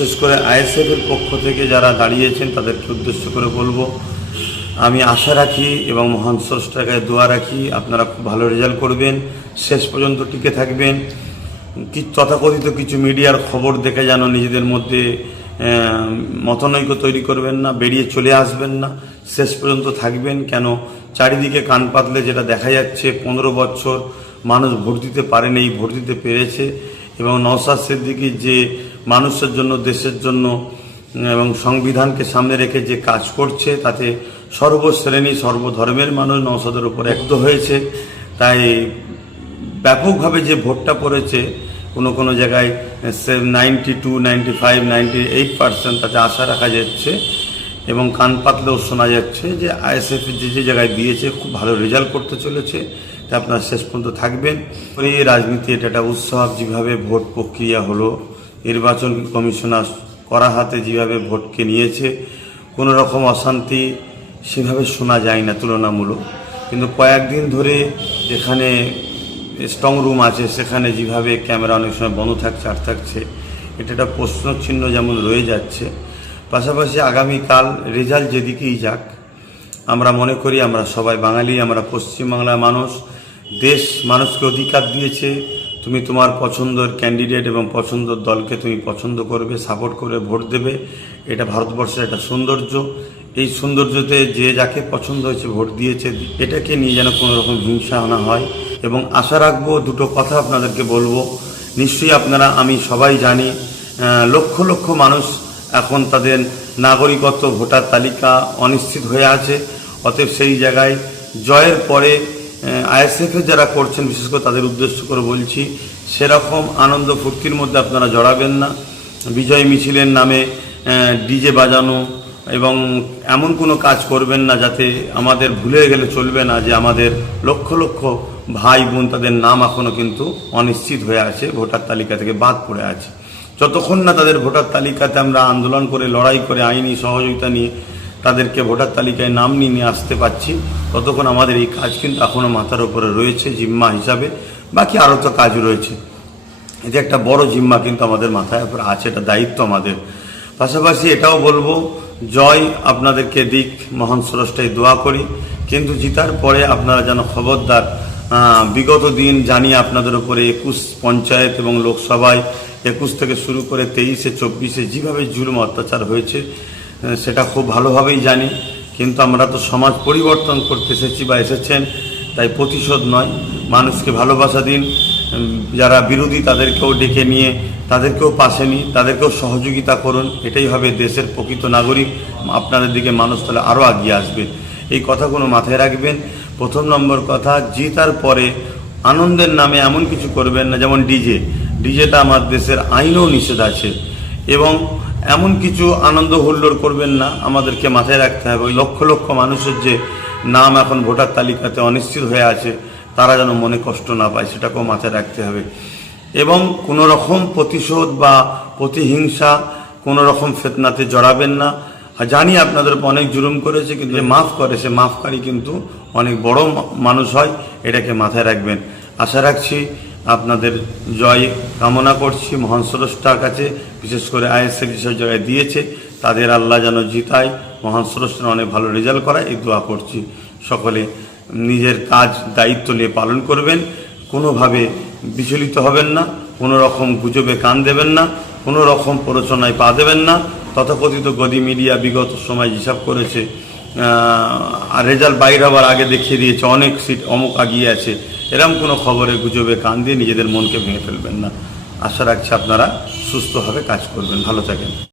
বিশেষ করে আইএসএফের পক্ষ থেকে যারা দাঁড়িয়েছেন তাদেরকে উদ্দেশ্য করে বলবো, আমি আশা রাখি এবং মহান স্রষ্টার কাছে দোয়া রাখি আপনারা খুব ভালো রেজাল্ট করবেন, শেষ পর্যন্ত টিকে থাকবেন। তথাকথিত কিছু মিডিয়ার খবর দেখে যেন নিজেদের মধ্যে মতানৈক্য তৈরি করবেন না, বেরিয়ে চলে আসবেন না, শেষ পর্যন্ত থাকবেন। কেন চারিদিকে কান পাতলে যেটা দেখা যাচ্ছে, 15 বছর মানুষ ভোট দিতে পারেনি, ভোট দিতে পেরেছে। এবং নওশাদ সিদ্দিকী যে মানুষের জন্য, দেশের জন্য এবং সংবিধানকে সামনে রেখে যে কাজ করছে, তাতে সর্বশ্রেণী সর্বধর্মের মানুষ নওশাদের উপর একত্র হয়েছে। তাই ব্যাপকভাবে যে ভোটটা পড়েছে, কোনো জায়গায় 92, 95, 98% তাতে আশা রাখা যাচ্ছে। এবং কান পাতলেও শোনা যাচ্ছে যে আইএসএফ যে জায়গায় দিয়েছে খুব ভালো রেজাল্ট করতে চলেছে। তাই আপনারা শেষ পর্যন্ত থাকবেন। এই রাজনীতি এটা একটা উৎসব। যেভাবে ভোট প্রক্রিয়া হলো, নির্বাচন কমিশনার করা হাতে যেভাবে ভোটকে নিয়েছে, কোনো রকম অশান্তি সেভাবে শোনা যায় না তুলনামূলক। কিন্তু কয়েকদিন ধরে যেখানে স্ট্রং রুম আছে সেখানে যেভাবে ক্যামেরা অনেক সময় বন্ধ থাকছে, থাকছে, এটা একটা প্রশ্নচিহ্ন যেমন রয়ে যাচ্ছে। পাশাপাশি আগামীকাল রেজাল্ট যেদিকেই যাক, আমরা মনে করি আমরা সবাই বাঙালি, আমরা পশ্চিমবাংলার মানুষ। দেশ মানুষকে অধিকার দিয়েছে, তুমি তোমার পছন্দের ক্যান্ডিডেট এবং পছন্দের দলকে তুমি পছন্দ করবে, সাপোর্ট করে ভোট দেবে। এটা ভারতবর্ষের একটা সৌন্দর্য। এই সৌন্দর্যতে যে যাকে পছন্দ হয়েছে ভোট দিয়েছে, এটাকে নিয়ে যেন কোনো রকম হিংসা না হয়। এবং আশা রাখবো, দুটো কথা আপনাদেরকে বলবো। নিশ্চয়ই আপনারা, আমি সবাই জানি, লক্ষ লক্ষ মানুষ এখন তাদের নাগরিকত্ব ভোটার তালিকা অনিশ্চিত হয়ে আছে। অতএব সেই জায়গায় জয়ের পরে আইএসএফের যারা করছেন, বিশেষ করে তাদের উদ্দেশ্য করে বলছি, সেরকম আনন্দ ফুর্তির মধ্যে আপনারা জড়াবেন না। বিজয় মিছিলের নামে ডিজে বাজানো এবং এমন কোনো কাজ করবেন না যাতে আমাদের ভুলে গেলে চলবে না যে আমাদের লক্ষ লক্ষ ভাই বোন, তাদের নাম এখনও কিন্তু অনিশ্চিত হয়ে আছে, ভোটার তালিকা থেকে বাদ পড়ে আছে। যতক্ষণ না তাদের ভোটার তালিকাতে আমরা আন্দোলন করে, লড়াই করে, আইনি সহযোগিতা নিয়ে তাদেরকে ভোটার তালিকায় নাম নিয়ে আসতে পারছি, ততক্ষণ আমাদের এই কাজ কিন্তু এখনও মাথার উপরে রয়েছে জিম্মা হিসাবে। বাকি আরও তো কাজ রয়েছে, এটা একটা বড় জিম্মা কিন্তু আমাদের মাথায় উপরে আছে, এটা দায়িত্ব আমাদের। পাশাপাশি এটাও বলবো, জয় আপনাদেরকে দিক, মহান স্রষ্টায় দোয়া করি। কিন্তু জিতার পরে আপনারা যেন খবরদার, বিগত দিন জানি আপনাদের উপরে 21 পঞ্চায়েত এবং লোকসভায় 21 থেকে শুরু করে 23-এ 24-এ যেভাবে জুলুম অত্যাচার হয়েছে, সেটা খুব ভালোভাবেই জানি। কিন্তু আমরা তো সমাজ পরিবর্তন করতে এসেছি বা এসেছেন, তাই প্রতিশোধ নয়, মানুষকে ভালোবাসা দিন। যারা বিরোধী তাদেরকেও ডেকে নিয়ে, তাদেরকেও পাশে নিয়ে, তাদেরকেও সহযোগিতা করুন। এটাই হবে দেশের প্রকৃত নাগরিক। আপনাদের দিকে মানুষ তাহলে আরও এগিয়ে আসবে। এই কথাগুলো মাথায় রাখবেন। প্রথম নম্বর কথা, জিতার পরে আনন্দের নামে এমন কিছু করবেন না, যেমন ডিজেটা আমার দেশের আইনেও নিষেধ আছে। এবং এমন কিছু আনন্দ হুল্লোড় করবেন না। আমাদেরকে মাথায় রাখতে হবে, ওই লক্ষ লক্ষ মানুষের যে নাম এখন ভোটার তালিকাতে অনিশ্চিত হয়ে আছে, তারা যেন মনে কষ্ট না পায়, সেটাকেও মাথায় রাখতে হবে। এবং কোনো রকম প্রতিশোধ বা প্রতিহিংসা, কোনো রকম ফিতনাতে জড়াবেন না। জানি আপনাদের অনেক জুলুম করেছে, কিন্তু যে মাফ করে সে মাফকারী কিন্তু অনেক বড় মানুষ হয়, এটাকে মাথায় রাখবেন। আশা রাখছি আপনাদের জয় কামনা করছি মহান স্রষ্টার কাছে। বিশেষ করে আইএসএফ যেসব জায়গায় দিয়েছে, তাদের আল্লাহ যেন জিতায়, মহান স্রষ্টা অনেক ভালো রেজাল্ট করায়, এই দোয়া করছি। সকলে নিজের কাজ দায়িত্ব নিয়ে পালন করবেন, কোনোভাবে বিচলিত হবেন না, কোনো রকম গুজবে কান দেবেন না, কোনো রকম প্ররোচনায় পা দেবেন না। তথাকথিত গদি মিডিয়া বিগত সময় হিসাব করেছে, আর রেজাল্ট বাইরে হওয়ার আগে দেখিয়ে দিয়েছে অনেক সিট অমুক আগিয়ে আছে, এরকম কোনো খবরে গুজবে কান দিয়ে নিজেদের মনকে ভেঙে ফেলবেন না। আশা রাখছি আপনারা সুস্থভাবে কাজ করবেন। ভালো থাকেন।